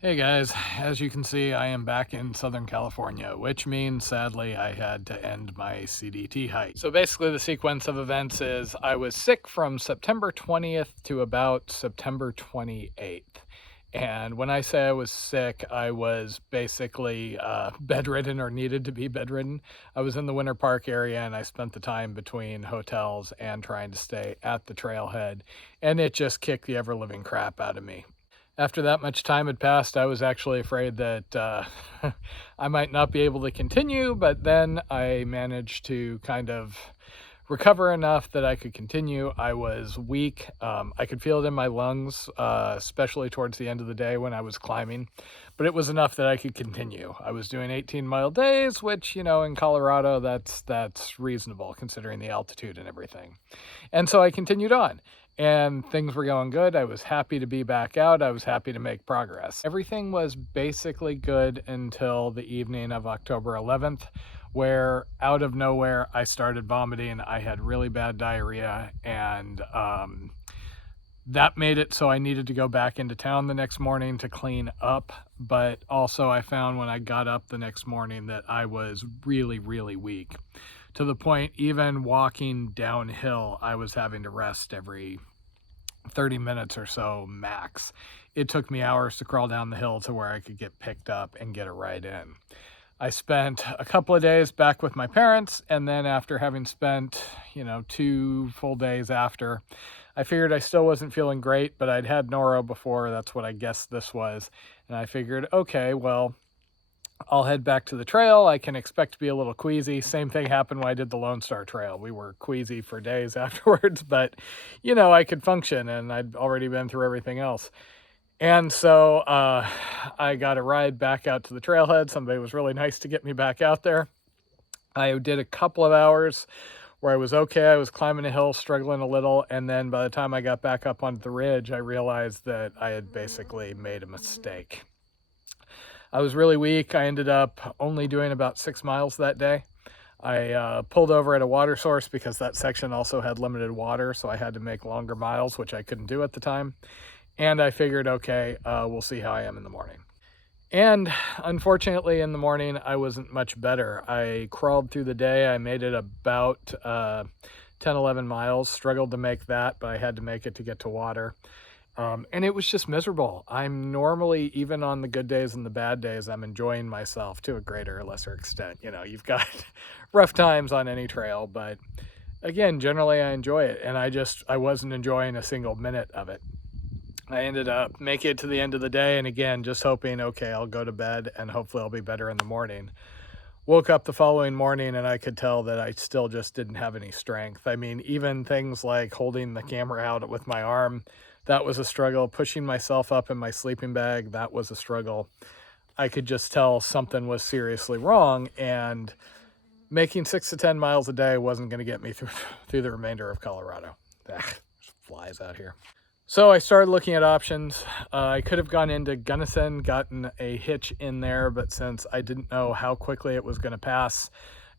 Hey guys, as you can see, I am back in Southern California, which means sadly I had to end my CDT hike. So basically the sequence of events is I was sick from September 20th to about September 28th. And when I say I was sick, I was basically bedridden or needed to be bedridden. I was in the Winter Park area and I spent the time between hotels and trying to stay at the trailhead, and it just kicked the ever-living crap out of me. After that much time had passed, I was actually afraid that I might not be able to continue, but then I managed to kind of recover enough that I could continue. I was weak. I could feel it in my lungs, especially towards the end of the day when I was climbing, but it was enough that I could continue. I was doing 18-mile days, which, in Colorado, that's reasonable considering the altitude and everything. And so I continued on. And things were going good. I was happy to be back out. I was happy to make progress. Everything was basically good until the evening of October 11th, where out of nowhere I started vomiting. I had really bad diarrhea, and that made it so I needed to go back into town the next morning to clean up. But also I found when I got up the next morning that I was really, really weak, to the point even walking downhill, I was having to rest every 30 minutes or so max. It took me hours to crawl down the hill to where I could get picked up and get a ride in. I spent a couple of days back with my parents, and then after having spent, 2 full days after, I figured I still wasn't feeling great, but I'd had noro before. That's what I guessed this was. And I figured, okay, well, I'll head back to the trail. I can expect to be a little queasy. Same thing happened when I did the Lone Star Trail. We were queasy for days afterwards, but, I could function, and I'd already been through everything else. And so I got a ride back out to the trailhead. Somebody was really nice to get me back out there. I did a couple of hours where I was okay. I was climbing a hill, struggling a little, and then by the time I got back up onto the ridge, I realized that I had basically made a mistake. I was really weak. I ended up only doing about 6 miles that day. I pulled over at a water source because that section also had limited water, so I had to make longer miles, which I couldn't do at the time. And I figured, okay, we'll see how I am in the morning. And unfortunately, in the morning, I wasn't much better. I crawled through the day. I made it about 10, 11 miles, struggled to make that, but I had to make it to get to water. And it was just miserable. I'm normally, even on the good days and the bad days, I'm enjoying myself to a greater or lesser extent. You've got rough times on any trail, but again, generally I enjoy it. And I wasn't enjoying a single minute of it. I ended up making it to the end of the day, and again, just hoping, okay, I'll go to bed and hopefully I'll be better in the morning. Woke up the following morning and I could tell that I still just didn't have any strength. I mean, even things like holding the camera out with my arm, that was a struggle. Pushing myself up in my sleeping bag, that was a struggle. I could just tell something was seriously wrong, and making 6 to 10 miles a day wasn't going to get me through the remainder of Colorado. There's flies out here. So I started looking at options. I could have gone into Gunnison, gotten a hitch in there, but since I didn't know how quickly it was going to pass,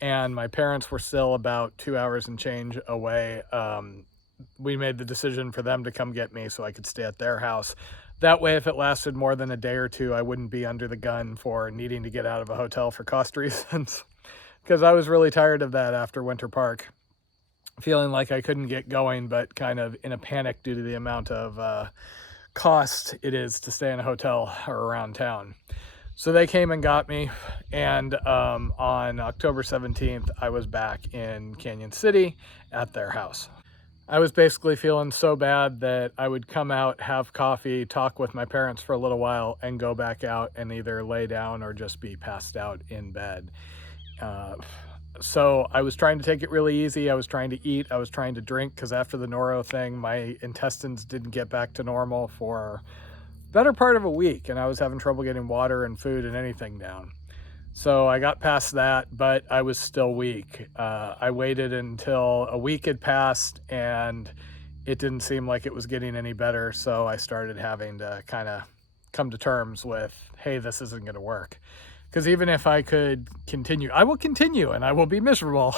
and my parents were still about 2 hours and change away, we made the decision for them to come get me so I could stay at their house. That way, if it lasted more than a day or two, I wouldn't be under the gun for needing to get out of a hotel for cost reasons, because I was really tired of that after Winter Park. Feeling like I couldn't get going, but kind of in a panic due to the amount of cost it is to stay in a hotel or around town. So they came and got me, and on October 17th, I was back in Canyon City at their house. I was basically feeling so bad that I would come out, have coffee, talk with my parents for a little while, and go back out and either lay down or just be passed out in bed. So I was trying to take it really easy. I was trying to eat. I was trying to drink, because after the noro thing, my intestines didn't get back to normal for the better part of a week, and I was having trouble getting water and food and anything down. So I got past that, but I was still weak. I waited until a week had passed, and it didn't seem like it was getting any better, so I started having to kind of come to terms with, hey, this isn't going to work. Because even if I could continue, I will continue and I will be miserable,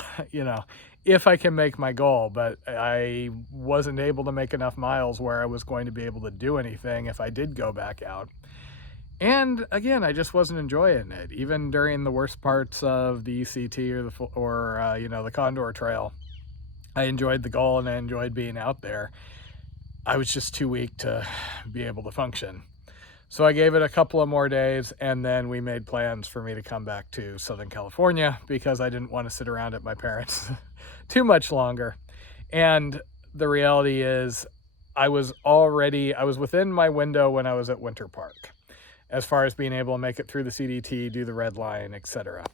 if I can make my goal. But I wasn't able to make enough miles where I was going to be able to do anything if I did go back out. And again, I just wasn't enjoying it. Even during the worst parts of the ECT or you know, the Condor Trail, I enjoyed the goal and I enjoyed being out there. I was just too weak to be able to function. So I gave it a couple of more days, and then we made plans for me to come back to Southern California because I didn't want to sit around at my parents' too much longer. And the reality is I was within my window when I was at Winter Park, as far as being able to make it through the CDT, do the red line, etc.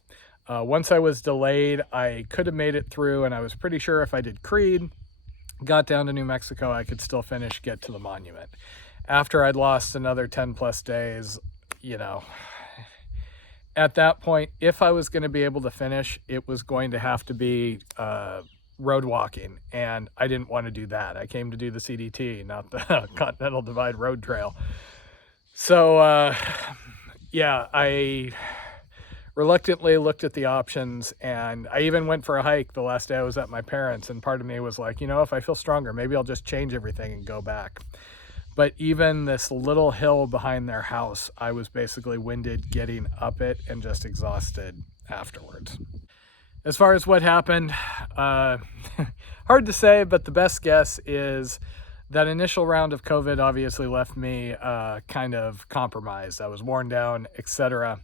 Once I was delayed, I could have made it through, and I was pretty sure if I did Creed, got down to New Mexico, I could still finish, get to the monument. After I'd lost another 10 plus days, you know, at that point, if I was going to be able to finish, it was going to have to be road walking, and I didn't want to do that. I came to do the CDT, not the Continental Divide Road Trail. So yeah, I reluctantly looked at the options, and I even went for a hike the last day I was at my parents', and part of me was like, you know, if I feel stronger, maybe I'll just change everything and go back. But even this little hill behind their house, I was basically winded getting up it and just exhausted afterwards. As far as what happened, hard to say, but the best guess is that initial round of COVID obviously left me kind of compromised. I was worn down, etc.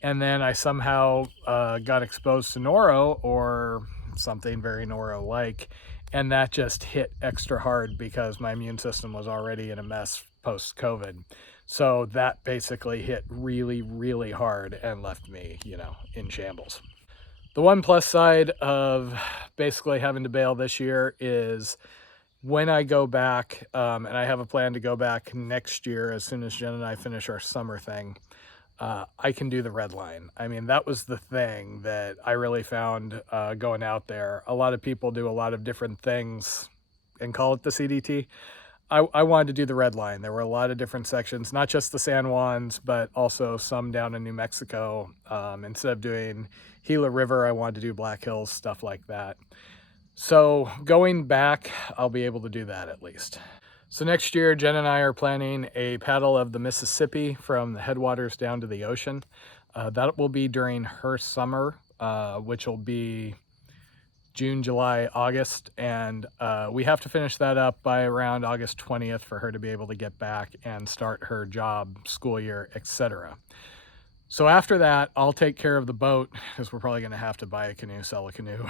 And then I somehow got exposed to noro or something very noro-like, and that just hit extra hard because my immune system was already in a mess post-COVID. So that basically hit really, really hard and left me, you know, in shambles. The one plus side of basically having to bail this year is when I go back, and I have a plan to go back next year as soon as Jen and I finish our summer thing, I can do the red line. I mean, that was the thing that I really found going out there. A lot of people do a lot of different things and call it the CDT. I wanted to do the red line. There were a lot of different sections, not just the San Juans, but also some down in New Mexico. Instead of doing Gila River, I wanted to do Black Hills, stuff like that. So going back, I'll be able to do that at least. So next year, Jen and I are planning a paddle of the Mississippi from the headwaters down to the ocean. That will be during her summer, which will be June, July, August, and we have to finish that up by around August 20th for her to be able to get back and start her job, school year, etc. So after that, I'll take care of the boat, because we're probably going to have to buy a canoe, sell a canoe.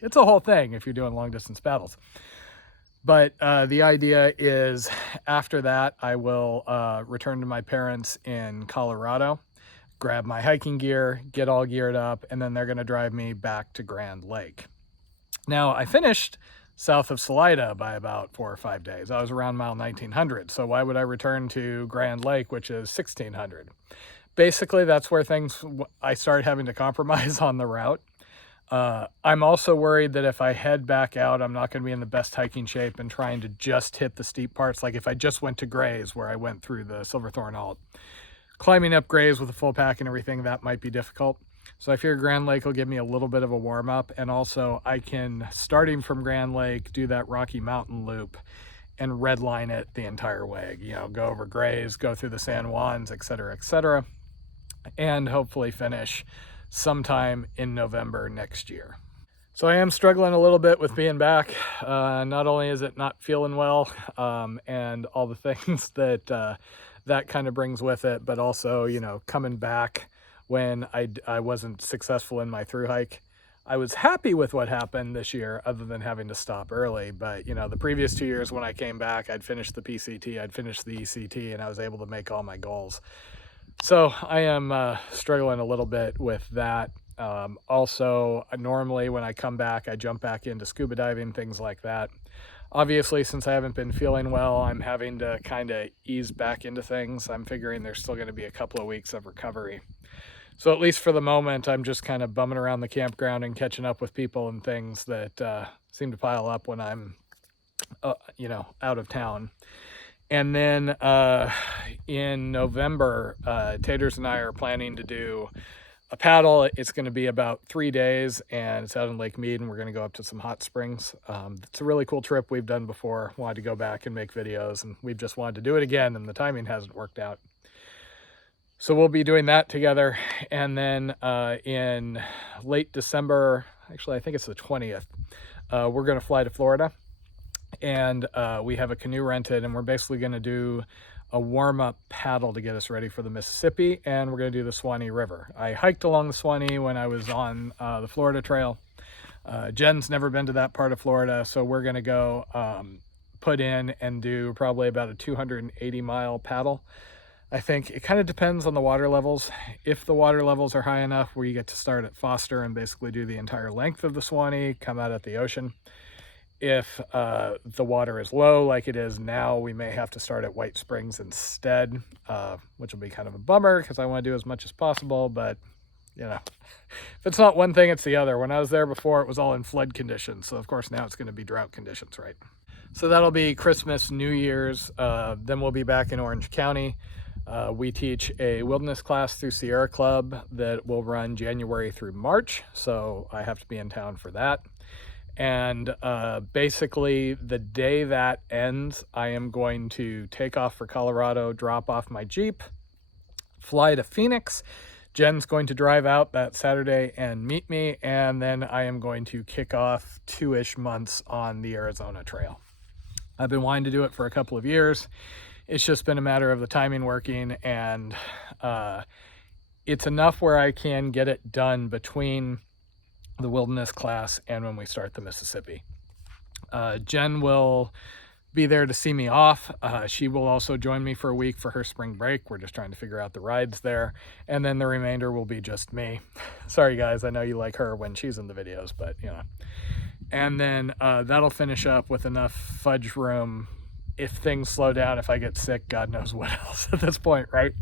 It's a whole thing if you're doing long distance paddles. But the idea is after that, I will return to my parents in Colorado, grab my hiking gear, get all geared up, and then they're going to drive me back to Grand Lake. Now, I finished south of Salida by about 4 or 5 days. I was around mile 1900, so why would I return to Grand Lake, which is 1600? Basically, that's where I started having to compromise on the route. I'm also worried that if I head back out, I'm not going to be in the best hiking shape and trying to just hit the steep parts. Like if I just went to Grays, where I went through the Silverthorn Alt, climbing up Grays with a full pack and everything, that might be difficult. So I figure Grand Lake will give me a little bit of a warm up, and also I can, starting from Grand Lake, do that Rocky Mountain loop and redline it the entire way. You know, go over Grays, go through the San Juans, etc., and hopefully finish sometime in November next year. So I am struggling a little bit with being back. Not only is it not feeling well, and all the things that that kind of brings with it, but also, you know, coming back when I wasn't successful in my through hike. I was happy with what happened this year other than having to stop early. But, you know, the previous 2 years when I came back, I'd finished the PCT, I'd finished the ECT, and I was able to make all my goals. So I am struggling a little bit with that. Also, normally when I come back, I jump back into scuba diving, things like that. Obviously, since I haven't been feeling well, I'm having to kind of ease back into things. I'm figuring there's still going to be a couple of weeks of recovery. So at least for the moment, I'm just kind of bumming around the campground and catching up with people and things that seem to pile up when I'm, you know, out of town. And then in November, Taters and I are planning to do a paddle. It's going to be about 3 days, and it's out in Lake Mead, and we're going to go up to some hot springs. It's a really cool trip we've done before. Wanted to go back and make videos, and we've just wanted to do it again, and the timing hasn't worked out. So we'll be doing that together. And then in late December, actually I think it's the 20th, we're going to fly to Florida, and we have a canoe rented, and we're basically going to do a warm-up paddle to get us ready for the Mississippi, and we're going to do the Swanee River. I hiked along the Swanee when I was on the Florida Trail. Jen's never been to that part of Florida, so we're going to go put in and do probably about a 280-mile paddle. I think it kind of depends on the water levels. If the water levels are high enough where you get to start at Foster and basically do the entire length of the Swanee, come out at the ocean. If the water is low like it is now, we may have to start at White Springs instead, which will be kind of a bummer because I want to do as much as possible, but you know, if it's not one thing, it's the other. When I was there before, it was all in flood conditions, so of course now it's going to be drought conditions, right? So that'll be Christmas, New Year's, then we'll be back in Orange County. We teach a wilderness class through Sierra Club that will run January through March, so I have to be in town for that. And basically the day that ends, I am going to take off for Colorado, drop off my Jeep, fly to Phoenix. Jen's going to drive out that Saturday and meet me, and then I am going to kick off 2-ish months on the Arizona Trail. I've been wanting to do it for a couple of years. It's just been a matter of the timing working, and it's enough where I can get it done between the wilderness class and when we start the Mississippi. Jen will be there to see me off. She will also join me for a week for her spring break. We're just trying to figure out the rides there, and then the remainder will be just me. Sorry guys, I know you like her when she's in the videos, but you know. And then that'll finish up with enough fudge room if things slow down, if I get sick, God knows what else at this point, right?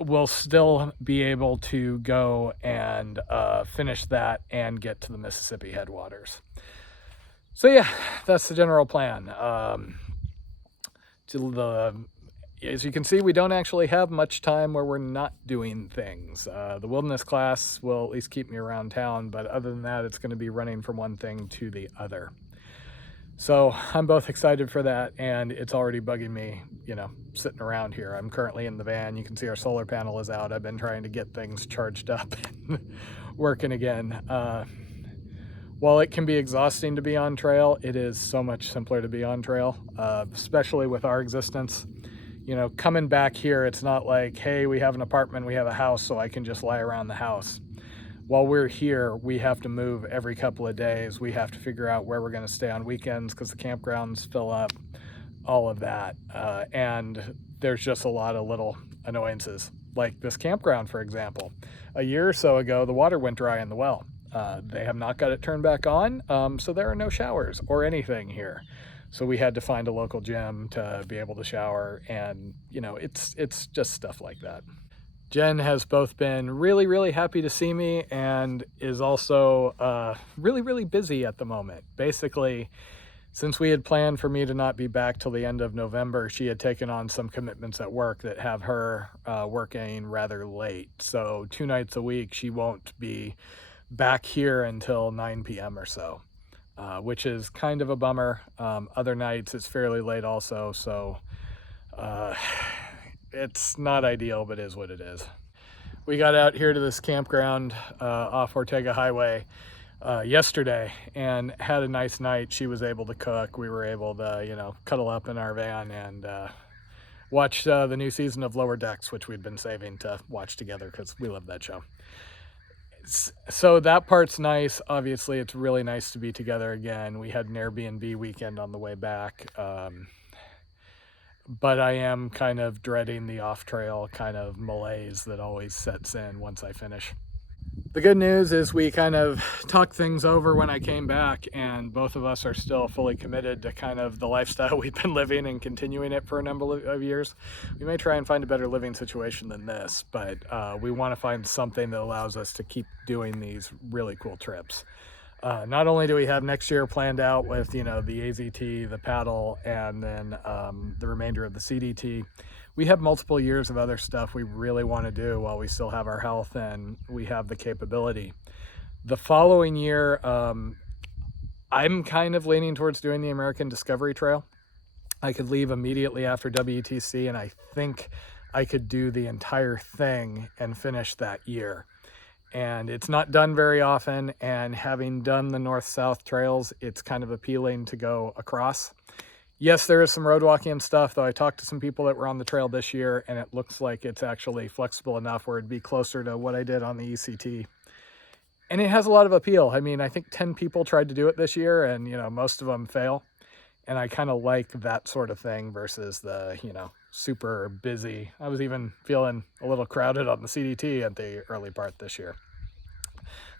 We'll still be able to go and finish that and get to the Mississippi headwaters. So yeah, that's the general plan. As you can see, we don't actually have much time where we're not doing things. The wilderness class will at least keep me around town, but other than that, it's going to be running from one thing to the other. So I'm both excited for that, and it's already bugging me, you know, sitting around here. I'm currently in the van. You can see our solar panel is out. I've been trying to get things charged up and working again. While it can be exhausting to be on trail, it is so much simpler to be on trail, especially with our existence. You know, coming back here, it's not like, hey, we have an apartment, we have a house, so I can just lie around the house. While we're here, we have to move every couple of days. We have to figure out where we're going to stay on weekends because the campgrounds fill up, all of that. And there's just a lot of little annoyances. Like this campground, for example. A year or so ago, the water went dry in the well. They have not got it turned back on, so there are no showers or anything here. So we had to find a local gym to be able to shower, and you know, it's just stuff like that. Jen has both been really, really happy to see me and is also really, really busy at the moment. Basically, since we had planned for me to not be back till the end of November, she had taken on some commitments at work that have her working rather late. So 2 nights a week, she won't be back here until 9 p.m. or so, which is kind of a bummer. Other nights, it's fairly late also, so it's not ideal, but is what it is. We got out here to this campground off Ortega Highway yesterday and had a nice night. She was able to cook. We were able to, you know, cuddle up in our van and watch the new season of Lower Decks, which we'd been saving to watch together because we love that show. So that part's nice. Obviously, it's really nice to be together again. We had an Airbnb weekend on the way back. But I am kind of dreading the off-trail kind of malaise that always sets in once I finish. The good news is we kind of talked things over when I came back, and both of us are still fully committed to kind of the lifestyle we've been living and continuing it for a number of years. We may try and find a better living situation than this, but we want to find something that allows us to keep doing these really cool trips. Not only do we have next year planned out with, you know, the AZT, the paddle, and then the remainder of the CDT, we have multiple years of other stuff we really want to do while we still have our health and we have the capability. The following year, I'm kind of leaning towards doing the American Discovery Trail. I could leave immediately after WTC, and I think I could do the entire thing and finish that year. And it's not done very often, and having done the north-south trails, it's kind of appealing to go across. Yes, there is some road walking and stuff, though I talked to some people that were on the trail this year, and it looks like it's actually flexible enough where it'd be closer to what I did on the ECT. And it has a lot of appeal. I mean, I think 10 people tried to do it this year, and, you know, most of them fail. And I kind of like that sort of thing versus the, you know, super busy. I was even feeling a little crowded on the CDT at the early part this year.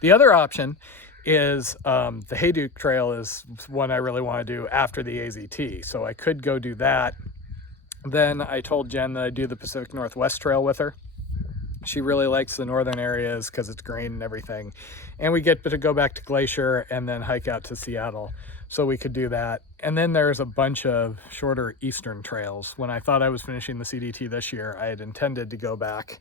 The other option is the Hayduke Trail is one I really want to do after the AZT. So I could go do that. Then I told Jen that I'd do the Pacific Northwest Trail with her. She really likes the northern areas because it's green and everything. And we get to go back to Glacier and then hike out to Seattle. So we could do that. And then there's a bunch of shorter eastern trails. When I thought I was finishing the CDT this year, I had intended to go back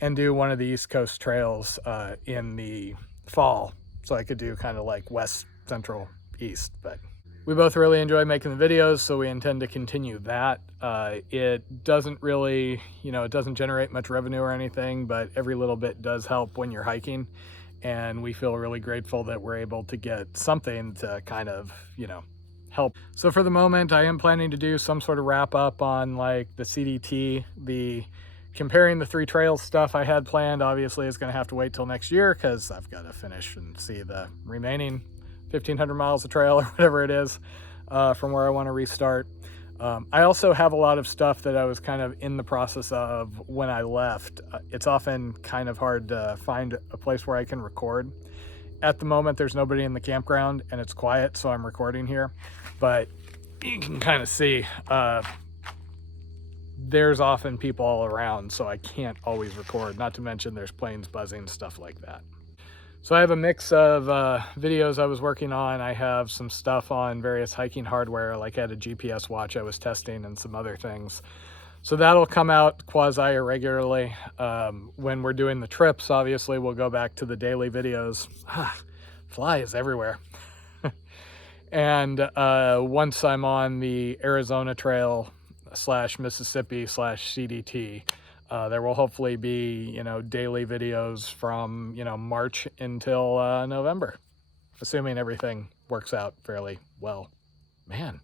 and do one of the East Coast trails in the fall. So I could do kind of like west, central, east. But we both really enjoy making the videos, so we intend to continue that. It doesn't really, you know, it doesn't generate much revenue or anything, but every little bit does help when you're hiking. And we feel really grateful that we're able to get something to kind of, you know, help. So for the moment, I am planning to do some sort of wrap up on like the CDT, comparing the 3 trails stuff I had planned. Obviously is going to have to wait till next year because I've got to finish and see the remaining 1,500 miles of trail or whatever it is from where I want to restart. I also have a lot of stuff that I was kind of in the process of when I left. It's often kind of hard to find a place where I can record. At the moment, there's nobody in the campground and it's quiet, so I'm recording here. But you can kind of see there's often people all around, so I can't always record. Not to mention there's planes buzzing, stuff like that. So I have a mix of videos I was working on. I have some stuff on various hiking hardware, like I had a GPS watch I was testing and some other things. So that'll come out quasi irregularly. When we're doing the trips, obviously, we'll go back to the daily videos. Flies everywhere. And once I'm on the Arizona Trail / Mississippi / CDT, there will hopefully be, you know, daily videos from, you know, March until November, assuming everything works out fairly well. Man,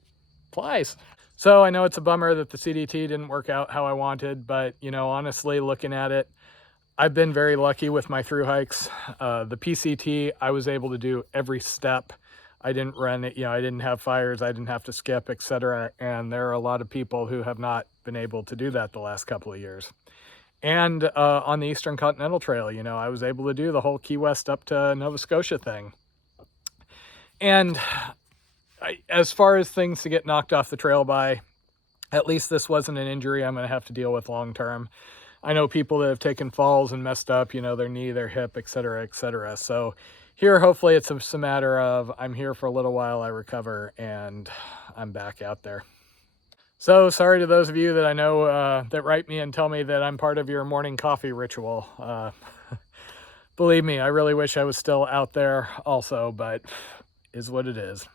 flies. So I know it's a bummer that the CDT didn't work out how I wanted, but, you know, honestly, looking at it, I've been very lucky with my through hikes. The PCT, I was able to do every step. I didn't run it, you know, I didn't have fires, I didn't have to skip, etc. And there are a lot of people who have not been able to do that the last couple of years. And on the Eastern Continental Trail, you know, I was able to do the whole Key West up to Nova Scotia thing. And as far as things to get knocked off the trail by, at least this wasn't an injury I'm going to have to deal with long term. I know people that have taken falls and messed up, you know, their knee, their hip, etc., etc. So here, hopefully it's a matter of I'm here for a little while, I recover, and I'm back out there. So sorry to those of you that I know that write me and tell me that I'm part of your morning coffee ritual. Believe me, I really wish I was still out there also, but is what it is.